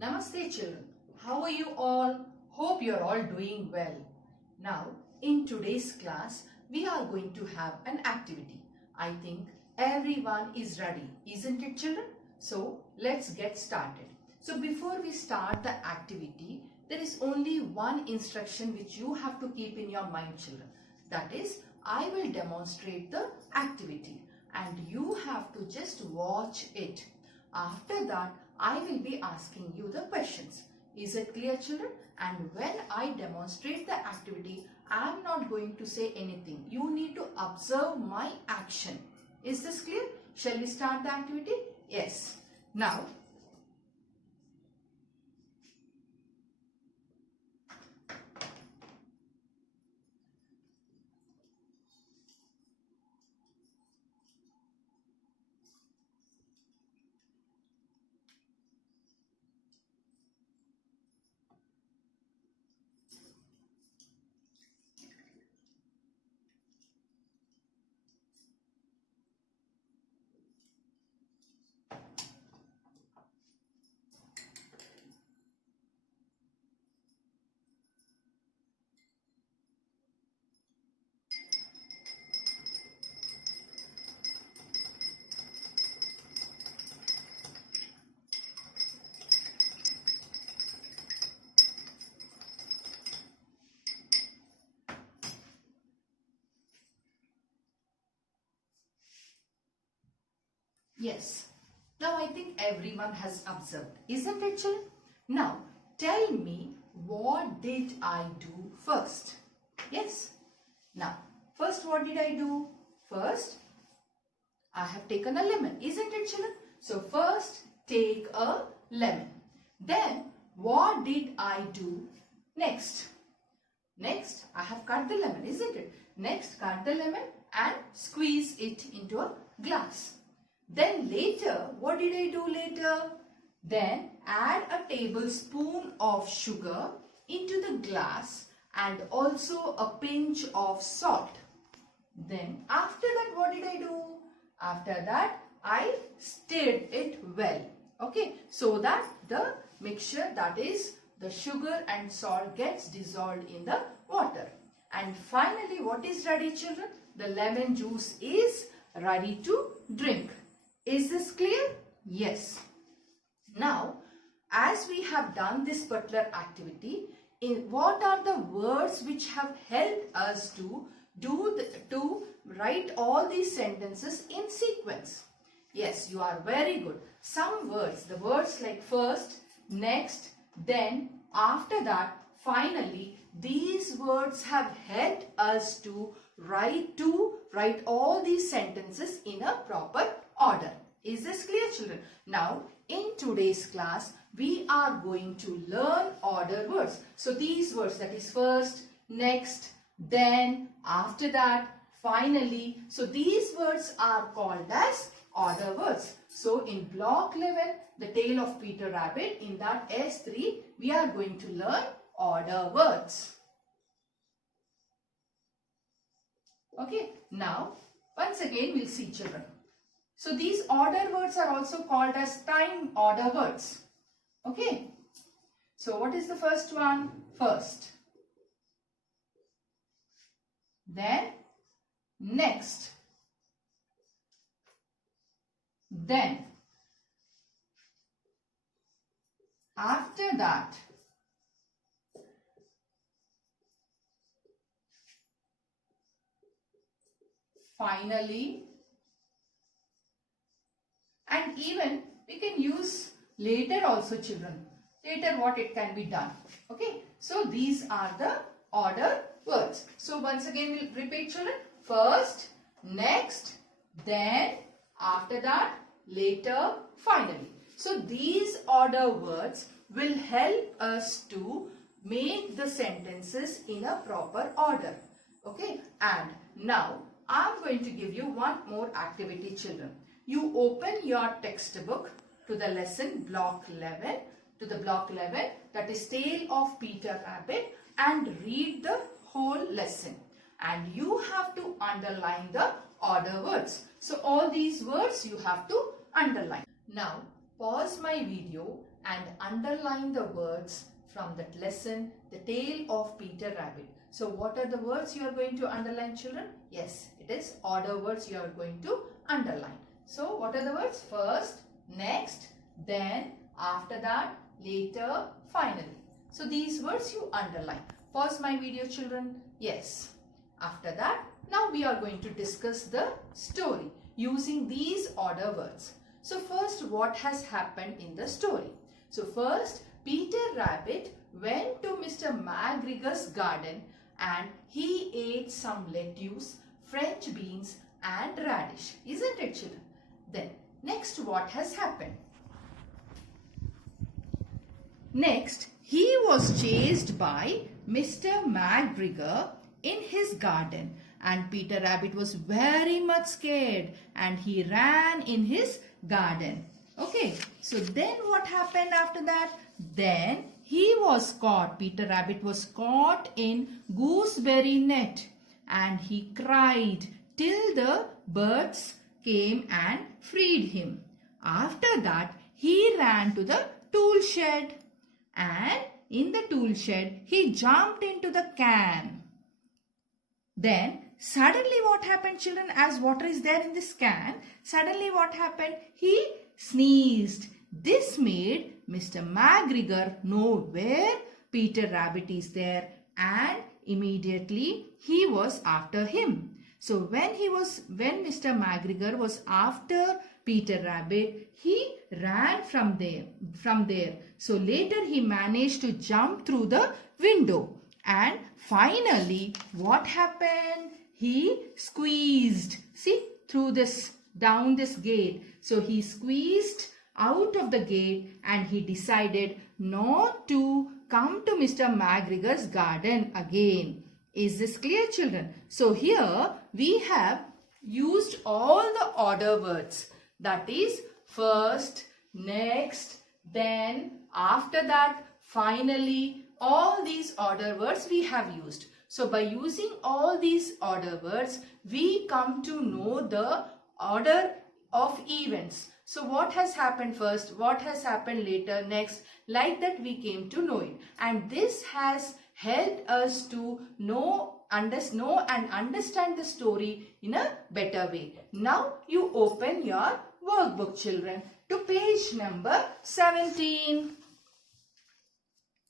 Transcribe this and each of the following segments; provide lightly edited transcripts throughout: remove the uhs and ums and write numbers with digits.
Namaste children. How are you all? Hope you are all doing well. Now in today's class we are going to have an activity. I think everyone is ready, isn't it children? So let's get started. So before we start the activity, there is only one instruction which you have to keep in your mind children. That is, I will demonstrate the activity and you have to just watch it. After that, I will be asking you the questions. Is it clear children? And when I demonstrate the activity, I am not going to say anything. You need to observe my action. Is this clear? Shall we start the activity? Yes. Now, yes. Now I think everyone has observed, isn't it children? Now tell me, what did I do first? Yes. Now first what did I do? First I have taken a lemon, isn't it children? So first take a lemon. Then what did I do next? Next I have cut the lemon, isn't it? Next cut the lemon and squeeze it into a glass. Then later, what did I do later? Then add a tablespoon of sugar into the glass and also a pinch of salt. Then after that, what did I do? After that, I stirred it well. Okay, so that the mixture, that is the sugar and salt, gets dissolved in the water. And finally, what is ready children? The lemon juice is ready to drink. Is this clear? Yes. Now, as we have done this particular activity, what are the words which have helped us to write all these sentences in sequence? Yes, you are very good. Some words, the words like first, next, then, after that, finally, these words have helped us to write all these sentences in a proper order. Is this clear children? Now in today's class we are going to learn order words. So these words, that is first, next, then, after that, finally. So these words are called as order words. So in block 11, the tale of Peter Rabbit, in that S3 we are going to learn order words. Okay, now once again we'll see children. So these order words are also called as time order words. Okay. So what is the first one? First. Then next. Then. After that. Finally. And even we can use later also children. Later what it can be done. Okay. So these are the order words. So once again we'll repeat children. First, next, then, after that, later, finally. So these order words will help us to make the sentences in a proper order. Okay. And now I'm going to give you one more activity children. You open your textbook to the lesson block 11, that is Tale of Peter Rabbit, and read the whole lesson. And you have to underline the order words. So all these words you have to underline. Now pause my video and underline the words from that lesson, The Tale of Peter Rabbit. So what are the words you are going to underline, children? Yes, it is order words you are going to underline. So what are the words? First, next, then, after that, later, finally. So these words you underline. Pause my video, children. Yes. After that, now we are going to discuss the story using these order words. So first, what has happened in the story? So first, Peter Rabbit went to Mr. McGregor's garden and he ate some lettuce, French beans and radish. Isn't it, children? Then, next what has happened? Next, he was chased by Mr. McGregor in his garden and Peter Rabbit was very much scared and he ran in his garden. Okay, so then what happened after that? Then he was caught. Peter Rabbit was caught in gooseberry net and he cried till the birds came and freed him. After that, he ran to the tool shed and in the tool shed, he jumped into the can. Then suddenly what happened, children? As water is there in this can, suddenly what happened? He sneezed. This made Mr. McGregor know where Peter Rabbit is there and immediately he was after him. So when Mr. McGregor was after Peter Rabbit, he ran from there. So later he managed to jump through the window. And finally, what happened? He squeezed, see, through this, down this gate. So he squeezed out of the gate and he decided not to come to Mr. McGregor's garden again. Is this clear, children? So here we have used all the order words. That is first, next, then, after that, finally. All these order words we have used. So by using all these order words, we come to know the order of events. So what has happened first, what has happened later, next, like that we came to know it. And this has helped us to know and understand the story in a better way. Now you open your workbook, children, to page number 17.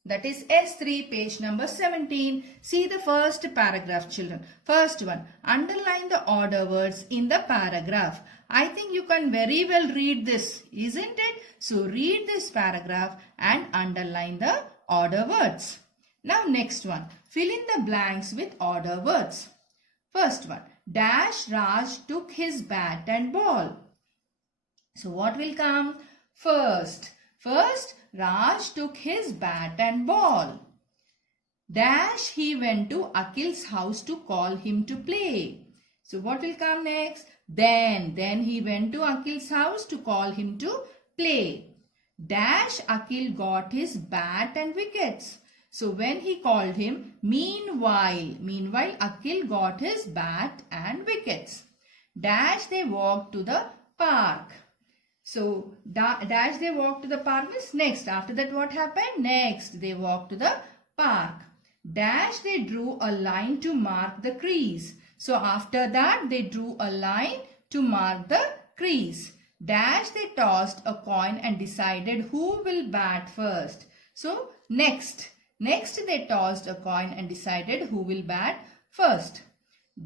That is S3, page number 17. See the first paragraph, children. First one, underline the order words in the paragraph. I think you can very well read this, isn't it? So read this paragraph and underline the order words. Now next one, fill in the blanks with order words. First one, Dash Raj took his bat and ball. So what will come? First, Raj took his bat and ball. Dash, he went to Akhil's house to call him to play. So what will come next? Then he went to Akhil's house to call him to play. Dash, Akhil got his bat and wickets. So when he called him, meanwhile Akhil got his bat and wickets. Dash, they walked to the park. So, dash they walked to the park means next. After that what happened? Next they walked to the park. Dash they drew a line to mark the crease. So, after that they drew a line to mark the crease. Dash they tossed a coin and decided who will bat first. So, next they tossed a coin and decided who will bat first.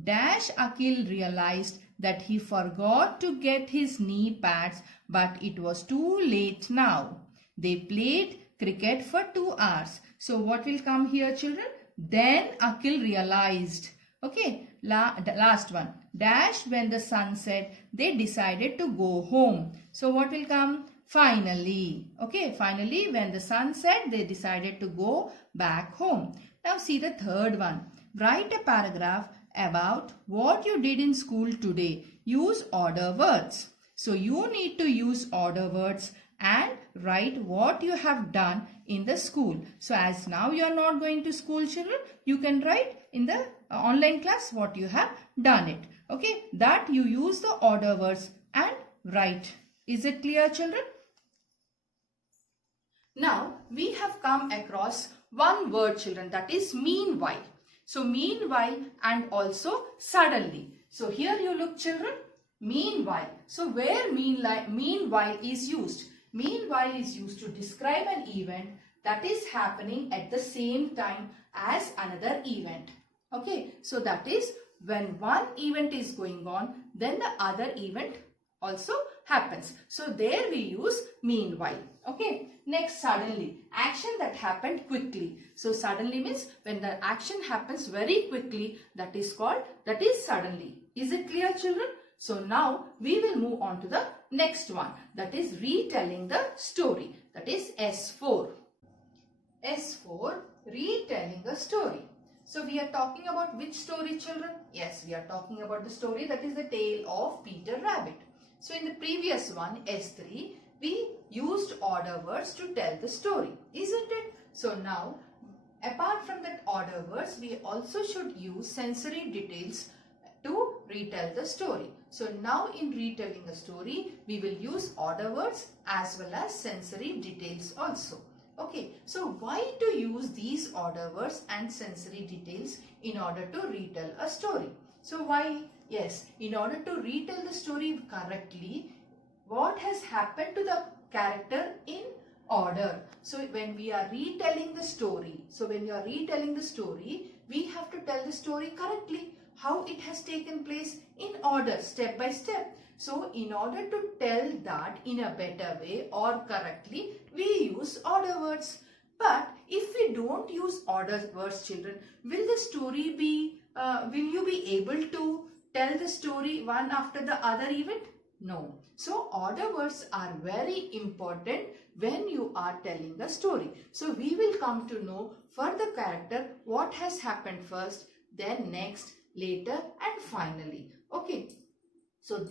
Dash Akhil realized that he forgot to get his knee pads, but it was too late now. They played cricket for 2 hours. So what will come here, children? Then Akhil realized. Okay, last one. Dash, when the sun set, they decided to go home. So what will come? Finally. Okay, finally when the sun set, they decided to go back home. Now see the third one. Write a paragraph about what you did in school today. Use order words. So you need to use order words and write what you have done in the school. So as now you are not going to school, children, you can write in the online class what you have done it. Okay, that you use the order words and write. Is it clear, children? Now we have come across one word, children, that is meanwhile. So meanwhile and also suddenly. So here you look, children, meanwhile. So where meanwhile is used? Meanwhile is used to describe an event that is happening at the same time as another event. Okay, so that is when one event is going on, then the other event also happens. So there we use meanwhile. Okay, next, suddenly, action that happened quickly. So suddenly means when the action happens very quickly, that is suddenly. Is it clear, children? So now we will move on to the next one, that is retelling the story, that is S4. S4, retelling a story. So we are talking about which story, children? Yes, we are talking about the story that is the tale of Peter Rabbit. So in the previous one, S3, we used order words to tell the story, isn't it? So now, apart from that order words, we also should use sensory details to retell the story. So now in retelling a story, we will use order words as well as sensory details also. Okay, so why to use these order words and sensory details in order to retell a story? So why? Yes, in order to retell the story correctly, what has happened to the character in order. So when we are retelling the story, we have to tell the story correctly, how it has taken place in order, step by step. So in order to tell that in a better way or correctly, we use order words. But if we don't use order words, children, will the story be, will you be able to tell the story one after the other event? No. So order words are very important when you are telling a story. So we will come to know for the character what has happened first, then next, later and finally. Okay. So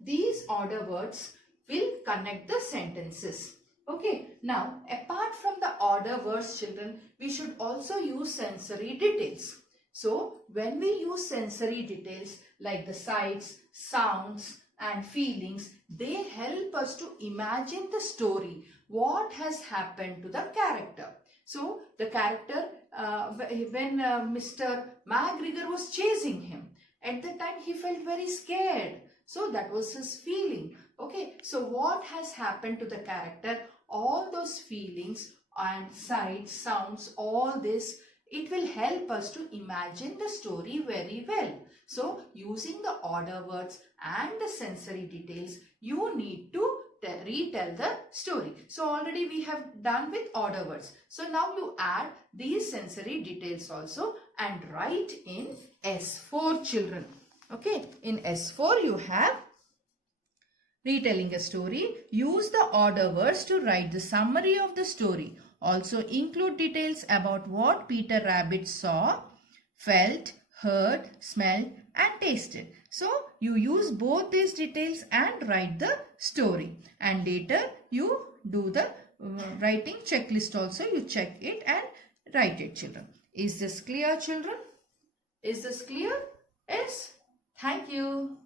these order words will connect the sentences. Okay. Now apart from the order words, children, we should also use sensory details. So when we use sensory details like the sights, sounds and feelings, they help us to imagine the story, what has happened to the character. So the character, when Mr. McGregor was chasing him, at the time he felt very scared. So that was his feeling. Okay, so what has happened to the character? All those feelings and sights, sounds, all this, it will help us to imagine the story very well. So using the order words and the sensory details, you need to retell the story. So already we have done with order words. So now you add these sensory details also and write in S4, children. Okay, in S4 you have retelling a story. Use the order words to write the summary of the story. Also include details about what Peter Rabbit saw, felt, heard, smelled and tasted. So you use both these details and write the story. And later you do the writing checklist also. You check it and write it, children. Is this clear, children? Is this clear? Yes. Thank you.